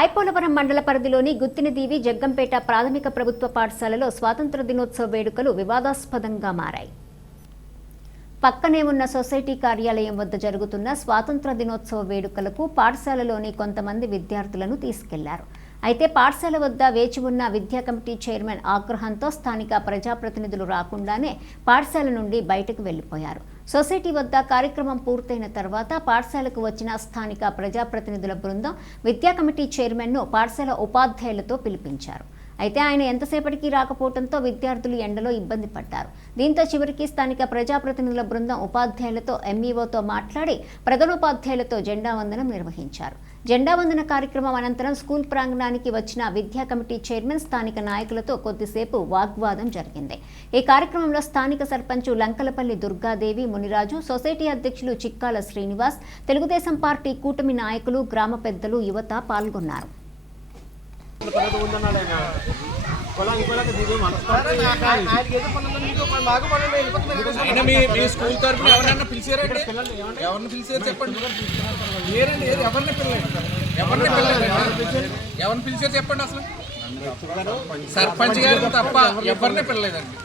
ఐపోలవరం మండల పరిధిలోని గుత్తినదీవి జగ్గంపేట ప్రాథమిక ప్రభుత్వ పాఠశాలలో స్వాతంత్ర దినోత్సవ వేడుకలు వివాదాస్పదంగా మారాయి. పక్కనే ఉన్న సొసైటీ కార్యాలయం వద్ద జరుగుతున్న స్వాతంత్ర దినోత్సవ వేడుకలకు పాఠశాలలోని కొంతమంది విద్యార్థులను తీసుకెళ్ళారు. అయితే పాఠశాల వద్ద వేచి ఉన్న విద్యా కమిటీ చైర్మన్ ఆగ్రహంతో స్థానిక ప్రజాప్రతినిధులు రాకుండానే పాఠశాల నుండి బయటకు వెళ్ళిపోయారు సొసైటీ వద్ద కార్యక్రమం పూర్తయిన తర్వాత పాఠశాలకు వచ్చిన స్థానిక ప్రజాప్రతినిధుల బృందం విద్యా కమిటీ చైర్మన్ను పాఠశాల ఉపాధ్యాయులతో పిలిపించారు. అయితే ఆయన ఎంతసేపటికి రాకపోవడంతో విద్యార్థులు ఎండలో ఇబ్బంది పడ్డారు. దీంతో చివరికి స్థానిక ప్రజాప్రతినిధుల బృందం ఉపాధ్యాయులతో ఎంఈఓతో మాట్లాడి ప్రధానోపాధ్యాయులతో జెండా వందనం నిర్వహించారు. జెండా వందన కార్యక్రమం అనంతరం స్కూల్ ప్రాంగణానికి వచ్చిన విద్యా కమిటీ చైర్మన్ స్థానిక నాయకులతో కొద్దిసేపు వాగ్వాదం జరిగింది. ఈ కార్యక్రమంలో స్థానిక సర్పంచ్ లంకలపల్లి దుర్గాదేవి మునిరాజు సొసైటీ అధ్యక్షులు చిక్కాల శ్రీనివాస్ తెలుగుదేశం పార్టీ కూటమి నాయకులు గ్రామ పెద్దలు యువత పాల్గొన్నారు. మీ స్కూల్ తరఫున ఎవరన్నా పిలిచారండి? ఎవరిని పిలిచారు చెప్పండి. లేరండి ఏది? ఎవరిని పిల్లలేదు ఎవరిని పిల్లలేదు ఎవరిని పిలిచారు చెప్పండి అసలు? సర్పంచ్ గారు తప్ప ఎవరిని పిల్లలేదండి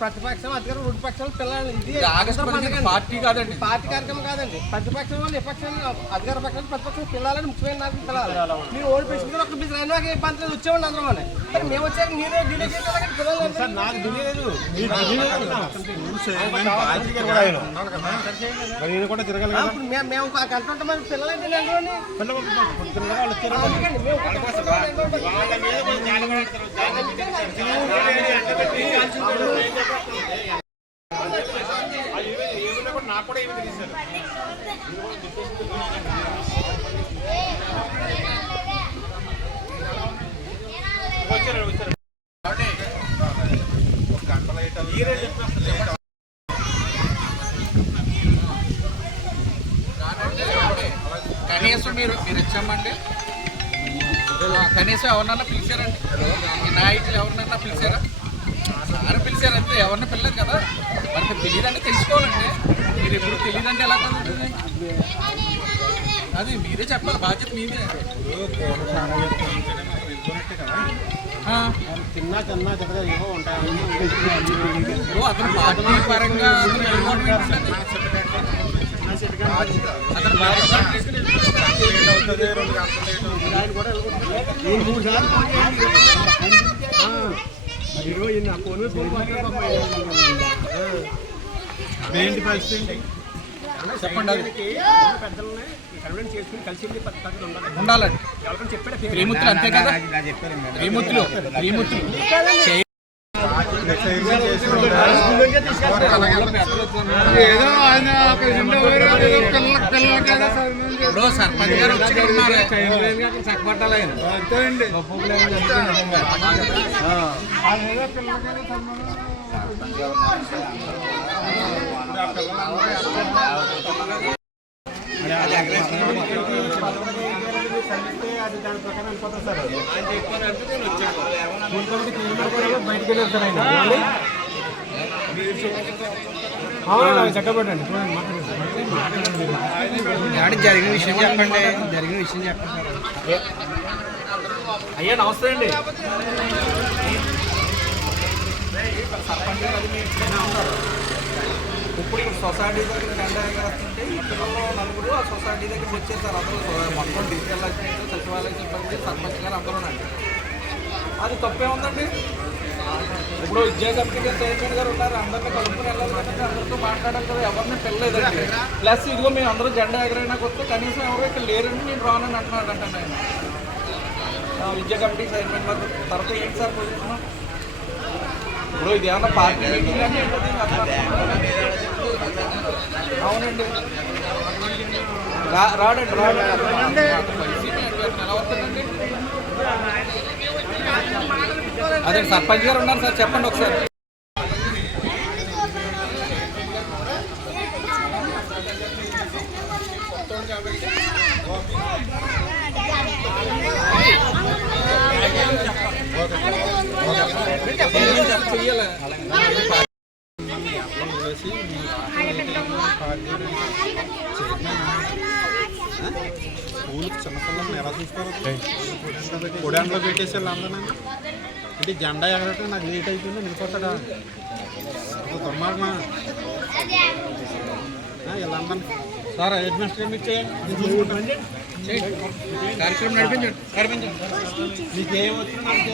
ప్రతిపక్షం అధికారం రెండు పక్షాలు పిల్లలు ఇది ఆగస్టు. పార్టీ కాదండి. పార్టీ కార్యక్రమం కాదండి. ప్రతిపక్షం వాళ్ళు విపక్షం అధికార పక్షాలు ప్రతిపక్షం పిల్లలని ముఖ్యమైన నాయకులు పిల్లలు మీరు ఓడి పెట్టుకుని ఒక బిజీ అయినా ఇబ్బంది లేదు వచ్చేవాళ్ళు అందరం అని మరి మేము వచ్చాక మీరే డిలే చేసేదాకా పిల్లలు సార్ నాకు మరి మేము మేము ఒక గంట ఉంటే మరి పిల్లలంటే పిల్లలు నాకు కూడా ఏమి తెలియదు వచ్చారు వచ్చారు కనీసం మీరు మీరు ఇచ్చామండి. కనీసం ఎవరినన్నా పిలిచారండి. నాయకులు ఎవరినన్నా పిలిచారా? సార్ పిలిచారంటే ఎవరిని పిల్లలు కదా? మనకి తెలియదంటే తెలుసుకోవాలండి. మీరు ఎప్పుడు తెలియదంటే ఎలా కలుగుతుంది? అది మీరే చెప్పాలి బాధ్యత మీదే. ఆ, తిన్నా తిన్నా తిరగా ఉంటాయి అతను పార్టీ పరంగా అతను ఇన్వాల్వ్మెంట్ ఉండదు. అతను బాధ్యత అవుతుంది రెండు గంటలు లేట్ అవుతుంది ఏంటి పరిస్థితి చెప్పండి అది పెద్దలని కన్వెన్స్ చేసుకుని కలిసి పద్ధతి ఉండాలి ఉండాలండి. ఎవరికైనా చెప్పాడు త్రిమూర్తులు అంతే కదా? త్రిమూర్తులు త్రిమూర్తులు. చే- ఏదో ఆయన ఇప్పుడు సర్పంచ్ గారు వచ్చి ఉన్నారు అది దాని ప్రకారం వెళ్ళిపోతుంది సార్ బయటికి వెళ్ళారు సార్ ఆయన అవునండి చక్కబడండి జరిగిన విషయం చెప్పండి జరిగిన విషయం చెప్పండి. అయ్యా నమస్తే అండి. ఇప్పుడు ఇక్కడ సొసైటీ దగ్గర కంటే ఎగరేస్తుంటే ఈ పిల్లలు నలుగురు ఆ సొసైటీ దగ్గరికి వచ్చేసారు. అందరూ మొత్తం డిజిటల్ సచివాలయం సచివాలయ సిబ్బంది సర్పంచ్ గారు అందరూనండి. అది తప్పే ఉందండి ఇప్పుడు విద్యా కమిటీ గారు చైర్మన్ గారు ఉన్నారు అందరినీ కలుపుకుని వెళ్ళాలంటే అందరితో మాట్లాడాలి కదా ఎవరిని పిల్లలేదండి. ప్లస్ ఇదిగో మేము అందరూ జెండా ఎగరైనా కొత్త కనీసం ఎవరు ఇక్కడ లేరండి నేను రానని అంటున్నాడు అంటే ఆయన. ఆ, విద్యా కమిటీ చైర్మన్ గారు తర్వాత ఏంటి సార్ పొజిషన్? ఇప్పుడు ఇది ఏమన్నా పార్టీ మీటింగ్ అంటే అవునండి. రా- రాడండి రాడండి. ఎలా వస్తాడండి అదే సర్పంచ్ గారు ఉన్నారు సార్ చెప్పండి ఒకసారి. స్కూల్కి చిన్నపిల్లల్ని ఎలా చూసుకోవాలి పొడంలో పెట్టేసి అందరూ అంటే జెండా ఎగరట్టు నాకు లేట్ అయిపోయింది నిలిపోతాడా దుర్మార్గమా? వీళ్ళందరూ సార్ అడ్మినిస్ట్రేషన్ ఇచ్చేయండి కార్యక్రమం నడిపించండి నాకు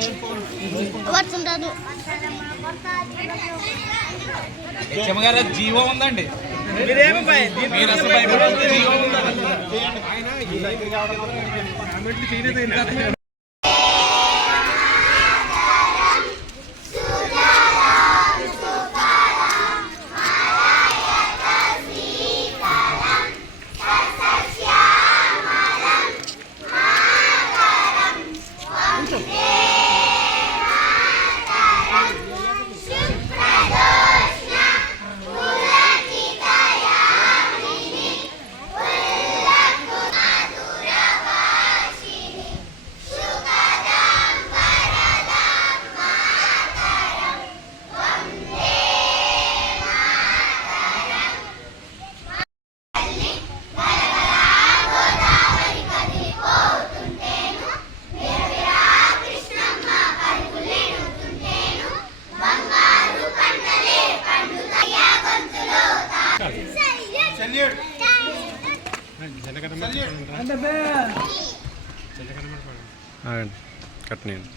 చెమగారు జీవం ఉందండి. మీరు అసలు భయపడాల్సిన జీవం ఉందండి. కట్టినాను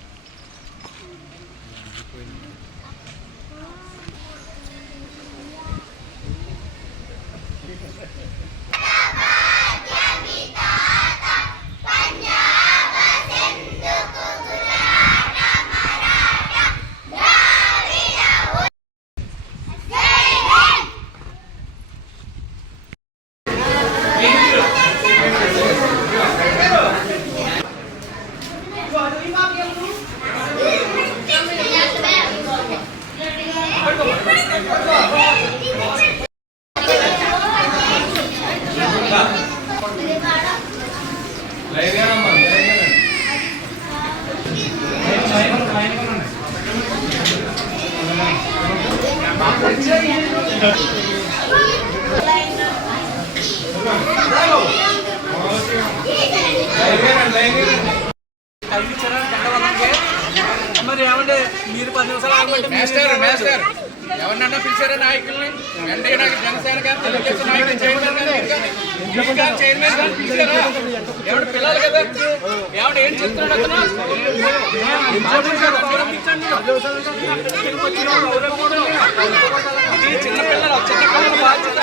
మరి ఏమంటే మీరు పది నిమిషాలు ఆగమంటే మాస్టర్ మాస్టర్ ఎవరినన్నా పిలిచారా నాయకుల్ని? వెంటనే నాకు జనసేన గారు తెలుగుదేశం నాయకులు చైర్మన్ గారు చైర్మన్ గారు పిలిచారా? ఎవడు పిల్లలు కదా? ఎవడు ఏం చెప్తున్నాడు అతను? చిన్న పిల్లలు చిన్న పిల్లల బాధ్యత.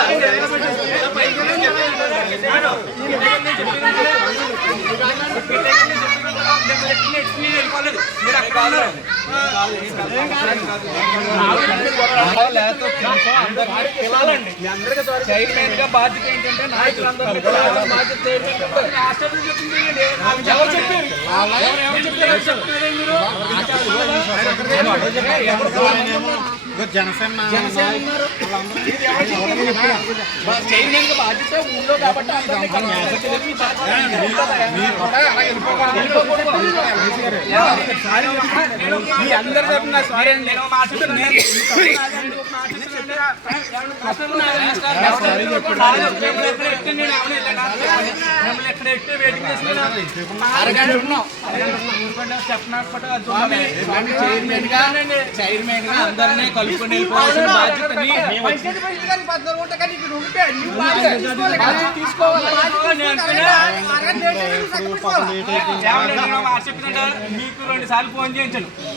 మీరు అక్కడ. చైర్మన్గా బాధ్యత ఏంటంటే నాయకులందరూ బాధ్యత ఏంటంటే చైర్మన్ బాధ్యత ఊళ్ళో కాబట్టి అందరినీ కలుపుకోవాలి. మీ అందరు తరపున సారీ అండి నేను మాట చైర్మన్గా అందరినీ కలుపుకొని వెళ్ళిపోవాల్సిన బాధ్యత మీకు రెండు సార్లు ఫోన్ చేయించాను.